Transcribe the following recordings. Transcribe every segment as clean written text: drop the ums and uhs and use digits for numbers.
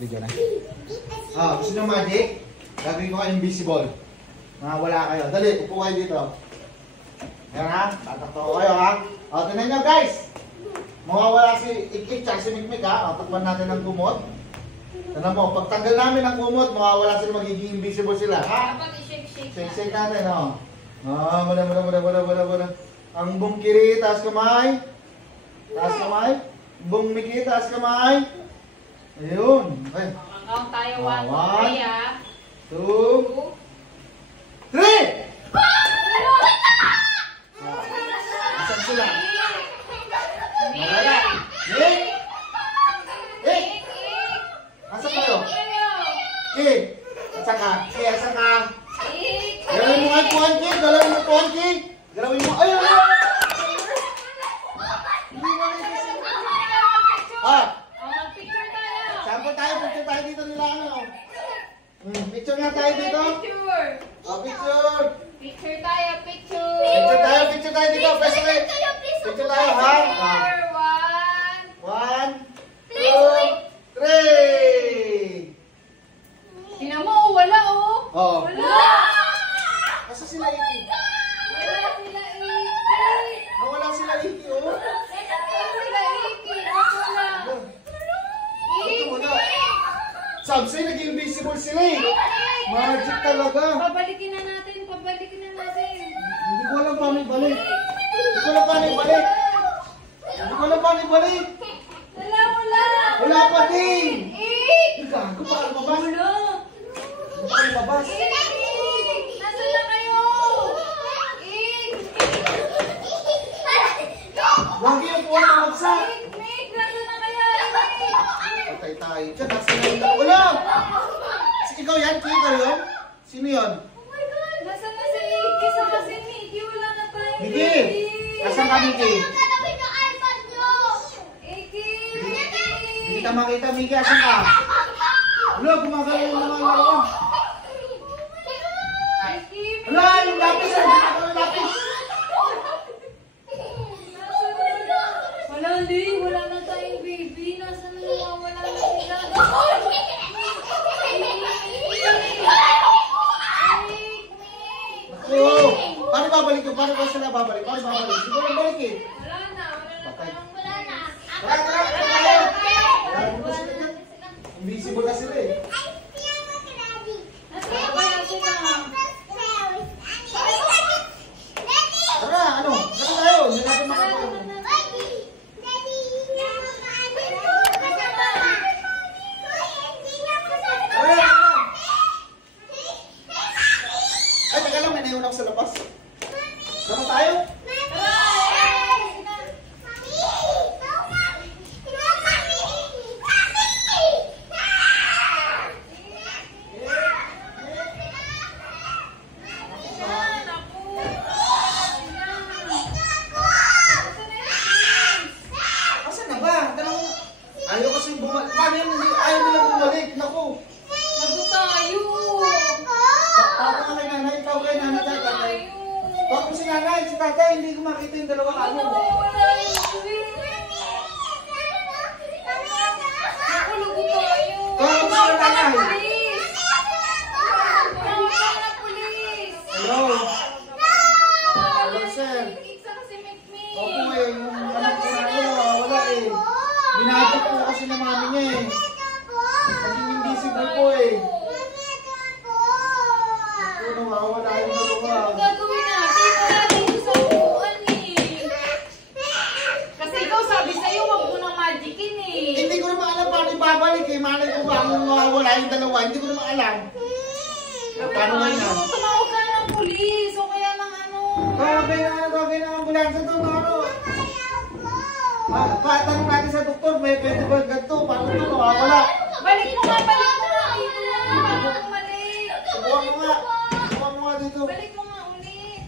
Bigyan na. Gusto nyo magic? Gagawin ko kayo invisible. Wala kayo. Dali, upo kayo dito. Ayan ha, tatakto ko kayo ha. Tignan nyo guys. Mawawala si Ik-Ik at si Mikmik ha. Takpan natin ng kumot. Tignan mo, pagtanggal namin ng kumot, mawawala sila, magiging invisible sila ha. Dapat i-shake-shake na. Shake natin o. Muna. Ang bumkiri, taas kamay. Taas kamay. Bumiki, taas kamay. Ayun. Okay. Count tayo. 1, 2, 3 3! Asan sila? Wala. Asan kayo? Asan ka? Asan ka? Galawin mo nga puwan, Ki. Galawin mo puwan, Ki. Galawin mo. Ayun! Sample tayo. Picture tayo dito nila. Picture nga tayo dito. Picture. Picture tayo. Picture tayo dito. Picture tayo, ha? 1, 2, 3! Tingnan mo, wala oh. Oo. Wala. Asa sila Iki? Wala sila Iki. Nawala sila Iki, oh. Wala Iki. Wala. Wala. Sabi naging invisible sila eh. Magic talaga. Pabalikin na natin. Hindi ko alam paano ibalik. Wala pa din. Gago pa, mabas. Mabas. Nasaan na kayo? Lagi yung puwan na magsak. Nasaan na kayo? Patay tayo. Diyan, nasa na wala. Ikaw yan, Ki, ikaw yun? Sino yun? Nasaan na si Iki? Saan na si Miki? Wala na tayo. Miki! Nasaan ka, Miki? Hindi ka makita, Miki. Asan ka? Wala, gumagalaw yung mga laro. Wala, yung lapis. Yung lapis. Wala, Lee. Wala na tayong baby. Nasaan na naman? Wala na sila. Oo. Paano babalik yun? Paano ba sila babalik? Hindi ko lang balik eh. Wala na. Invisible na sila eh. Nasaan na kaya sila? Tara, ano? Tara tayo. Hindi natin makatayo. Ay, teka lang. May naiwan ako sa labas. Tara tayo. Asan na ba? Tanong, ayaw kasi bumalik. Paano yun? Ayaw nila bumalik. Naku. Lago tayo. Tawag ka kay nanay. Tawag kay nanay. Tawag ko si nanay. Si tatay. Hindi ko makita yung dalawa ka mo. Wala yung sweet. Ako, lago tayo. Tawag ko si nanay. Hello. Hello, sir. Opo eh. Yung anak ko na yun. Wala eh. Binabot po kasi ng mami niya eh. Naging invisible po eh. Ano, mawawala yung dalawa. Gagawin natin. Wala dito sa upuan eh. Kasi ikaw sabi sa'yo, wag mo nang magicin eh. Hindi ko naman alam paano ibabalik eh. Malay ko ba kung mawawala yung dalawa. Hindi ko naman alam. Paano nga yan? Tumawag ka ng pulis o kaya ng ano. Tawagay na ambulansya to. Tanong natin sa doktor, may pwede ba ganito? Paano ito mawawala? Balik mo nga. Dito na. Balik. Subukan mo nga dito. Balik mo nga ulit.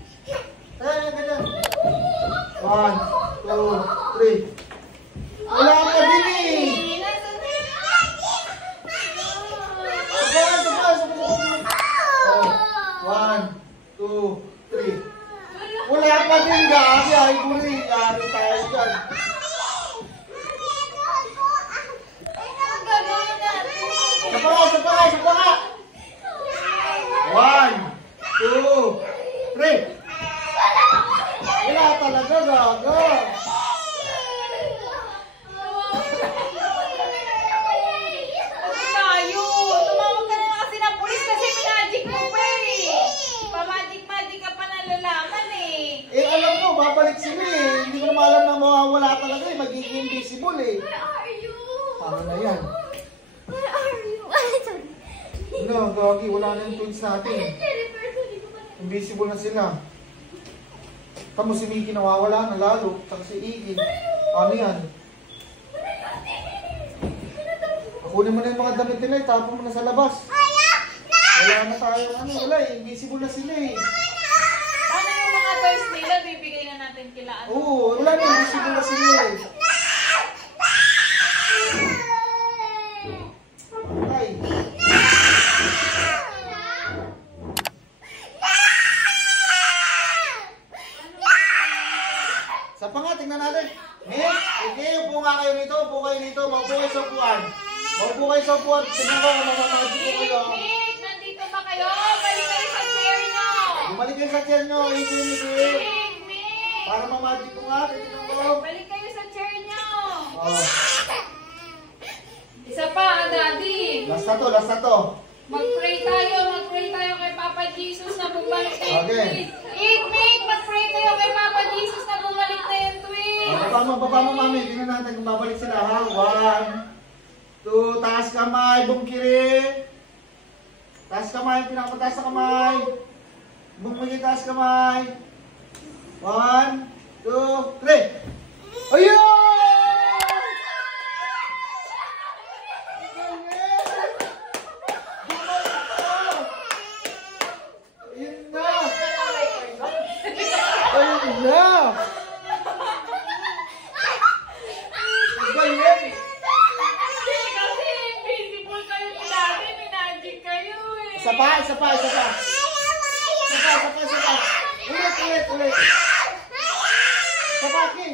Ganyan. 1, 2, 3. Wala pa din eh. Subukan. 1, 2, 3. Wala pa din, gabi. Ay, guri. Gabi tayo dyan. invisible eh. Where are you? Paano na yan? Where are you? Sorry. No, Gagi, wala na yung twins natin. Invisible na sila. Tamo si Mickey nawawala na lalo. Tsaka si Iggy. Ano yan? Kunin mo na yung mga damit nila, itapon mo na sa labas. Wala na tayo, wala eh. Invisible na sila eh. Paano yung mga toys nila? Bibigay na natin kila ano? Oo, wala na, invisible na sila eh. Ay. Sa pa nga, tingnan natin. Nick, okay, upo nga kayo nito, upo kayo nito, maupo kayo sa upuan. Maupo kayo sa upuan, tingnan ko, mamamagin ko kayo. Nick, nandito ba kayo? Balik kayo sa chair nyo! Bumalik kayo sa chair nyo, Nick. Nick! Para mamagin ko nga, tingnan ko. Balik kayo sa chair nyo! Oh. Isa pa, Daddy! Last na to. Mag-pray tayo kay Papa Jesus na bumalik na yung Okay. twins. Nick, mag-pray tayo kay Papa Jesus na bumalik na yung twins. Baba mo, mami. Tingnan natin kung babalik sila, ha? 1, 2, taas kamay, bumkiri. Taas kamay, pinakapataas na kamay. Bumkiri, taas kamay. 1, 2, 3. Ayun! Ayun na! Ayun na! Galing! Kasi invisible kayo ni Daddy, minagic kayo eh. Isa pa. Ulit. Sa paki.